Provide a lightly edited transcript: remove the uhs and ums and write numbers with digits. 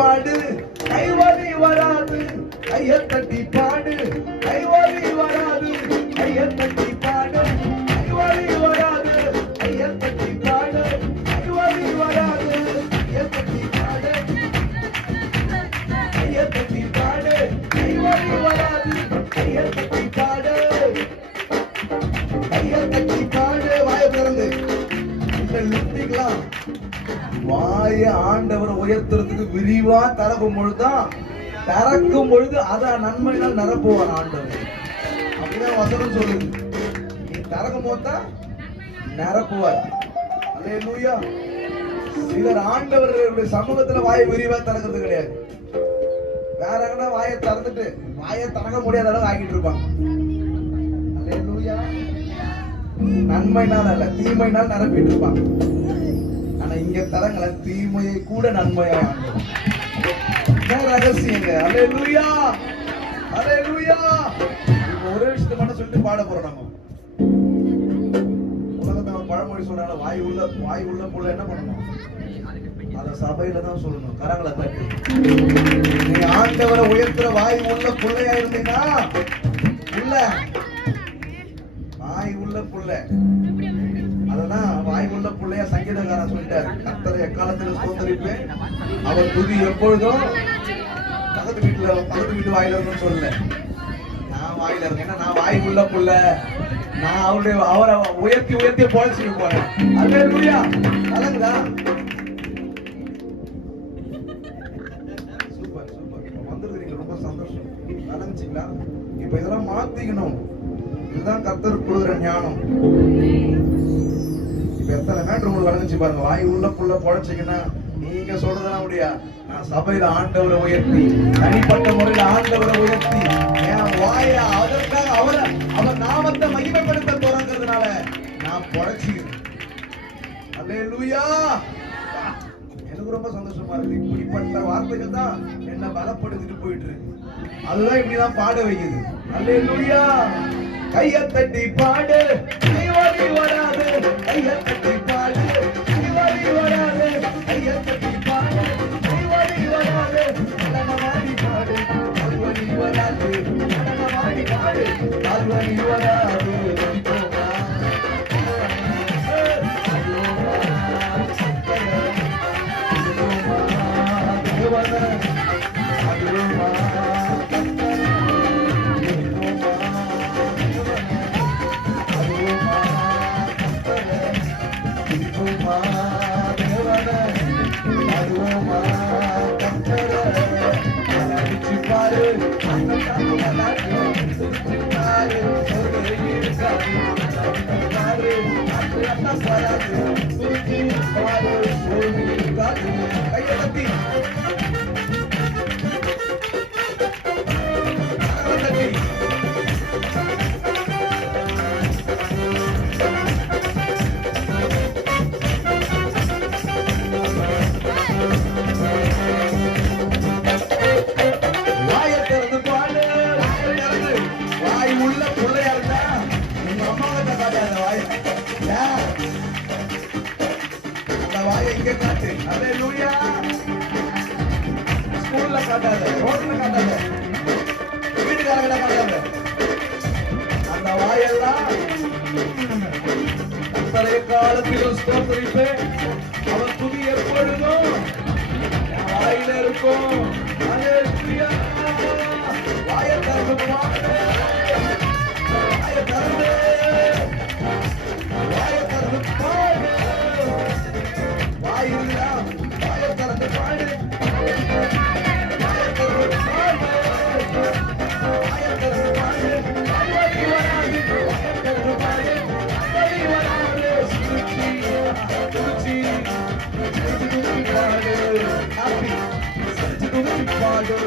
பாடு, கைவலி வராது. கையை தட்டி பாடு, கைவலி வராது. கையை தட்டி பாடு, கைவலி வராது. கையை தட்டி பாடு, கைவலி வராது. கையை தட்டி பாடு, கையை தட்டி பாடு, கைவலி வராது. கையை தட்டி பாடு, கையை தட்டி பாடு. வாயை திறந்து நிறுத்திக்கலாம். வாய ஆண்டவர் உயர்த்துறதுக்கு விரிவா திறக்கும் பொழுதுதான், திறக்கும் பொழுது அதான் நன்மையினால் நிரப்புவார் ஆண்டவர். அப்படிதான் வசனம் சொல்லுது. நீ திறக்கும் போதுதான் நிரப்புவார். அல்லேலூயா. சிலர் ஆண்டவர்களுடைய சமூகத்துல வாயை விரிவா திறக்கிறது கிடையாது. வேற எங்கன்னா வாயை திறந்துட்டு வாயை திறக்க முடியாத அளவு ஆகிட்டு இருப்பாங்க. அல்லேலூயா. நன்மைனால் அல்ல, தீமையினால் நிரப்பிட்டு இருப்பாங்க. ஆனா இங்க தரங்கள தீமையை கூட நன்மையா ரகசியங்க. அல்லேலூயா, அல்லேலூயா. ஒரே விஷயத்தை மட்டும் சொல்லிட்டு பாட போறோம். நம்ம உலகத்துல ஒரு பழமொழி சொல்றாங்க, வாய் உள்ள புள்ள என்ன பண்ணணும்? அத சபையில தான் சொல்லணும். கரங்களை தட்டி நீ ஆண்டவரை உயர்த்துற வாய் உள்ள புள்ளையா இருந்தீங்கன்னா, இல்ல வாய் உள்ள புள்ள, அததான் வாய் உள்ள பிள்ளையா சங்கீதக்காரன் சொல்லிட்டாரு. கர்த்தரை எக்காலத்தில் ஸ்தோத்தரிப்பேன், அவர் துதி எப்பொழுதும் பக்கத்து வீட்டு வாயில இருக்குன்னு சொல்லல. நான் வாயில இருக்கேன். ஏன்னா நான் வாய் உள்ள புள்ள. நான் அவரை உயர்த்தி உயர்த்தி பொழைச்சிட்டு போறேன். அல்லேலூயா. அழகுதா? Super super. இப்ப வந்துருக்கீங்க, ரொம்ப சந்தோஷம். அழகுச்சிங்களா? இப்ப இதெல்லாம் மாத்திக்கணும். இதுதான் கர்த்தர் கொடுக்குற ஞானம். இப்ப எத்தனை மேட்ரு உங்களுக்கு வழங்கிச்சு பாருங்க. வாய் உள்ள புள்ள பொழைச்சிங்கன்னா நீங்க சொல்றதெல்லாம் முடியா. நான் சபையில ஆண்டவரை உயர்த்தி, தனிப்பட்ட முறையில ஆண்டவரை உயர்த்தி, என் வாய அதற்காக அவர் நாமத்தை மகிமைப்படுத்த போறாங்கிறதுனால நான் பொழைச்சிக்கிறேன். அல்லேலூயா. எனக்கு ரொம்ப சந்தோஷமா இருக்கு. இப்படிப்பட்ட வார்த்தைகள் தான் என்ன பலப்படுத்திட்டு போயிட்டு இருக்கு. அதுதான் இப்படிதான் பாட வைக்குது. அல்லேலூயா. கையை தட்டி பாடு, கைவலி வராது. கையை தட்டி பாடு, கைவலி வராது. கையை தட்டி பாடு, கைவலி வராது. நடனமாடி பாடு, கால்வலி வராது. நடனமாடி பாடு, கால்வலி வராது. ஸ்கூல்ல காட்டாத, ரோட்ல காட்டாத, வீட்டுக்காரங்கள காட்டாத. அந்த வாயெல்லாம் கர்த்தரை காலத்திலும் ஸ்தோத்திரிப்பேன், அவர் துதி எப்பொழுதும் என் வாயில இருக்கும். அல்லேலூயா. வாயை திறந்து பாடு, வாயை திறந்து, வாயை திறந்து பாடு. வாயில்லா வாயை திறந்து பாடு, வாயை திறந்து பாடு, வாயை திறந்து பாடு. கைவலி வராது. வாயை திறந்து பாடு, கைவலி வராது. சுருச்சி சுருச்சி சுருச்சி பாடு. ஹாப்பி சுருச்சி பாடு.